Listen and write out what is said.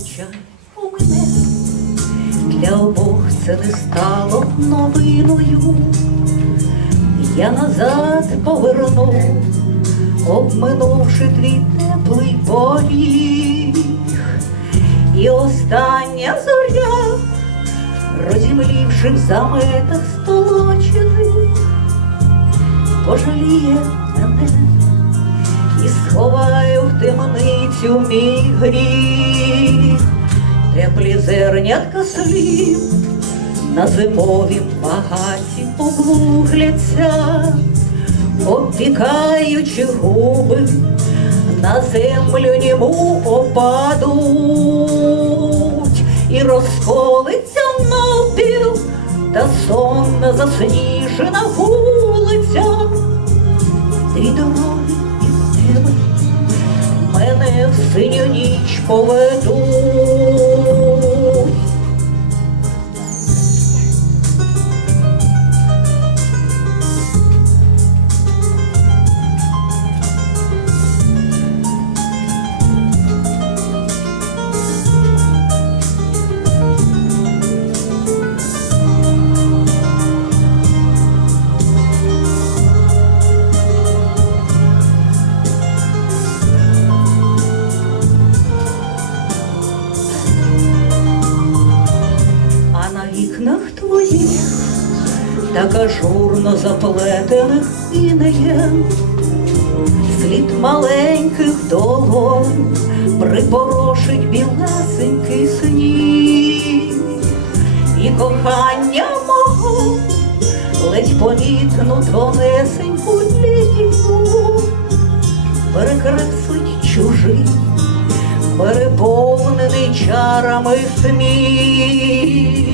печаль для обох це не стало новиною. Я назад поверну, обминувши твій теплий поріг. І остання зоря, розімлівши в заметах столочених, пожаліє мене і сховаю в темницю мій гріх, теплі зернятка слів на зимовім багаті облугляться, обпікаючи губи, на землю німу опадуть і розколиться навпіл, та сонна засніжена вулиця. Дві дороги із тебе мене в синю ніч поведуть. Твоїх так ажурно заплетених інеєм слід маленьких долонь припорошить білесенький сніг, і кохання мого ледь помітну тонесеньку лінію перекреслить чужий переповнений чарами сміх.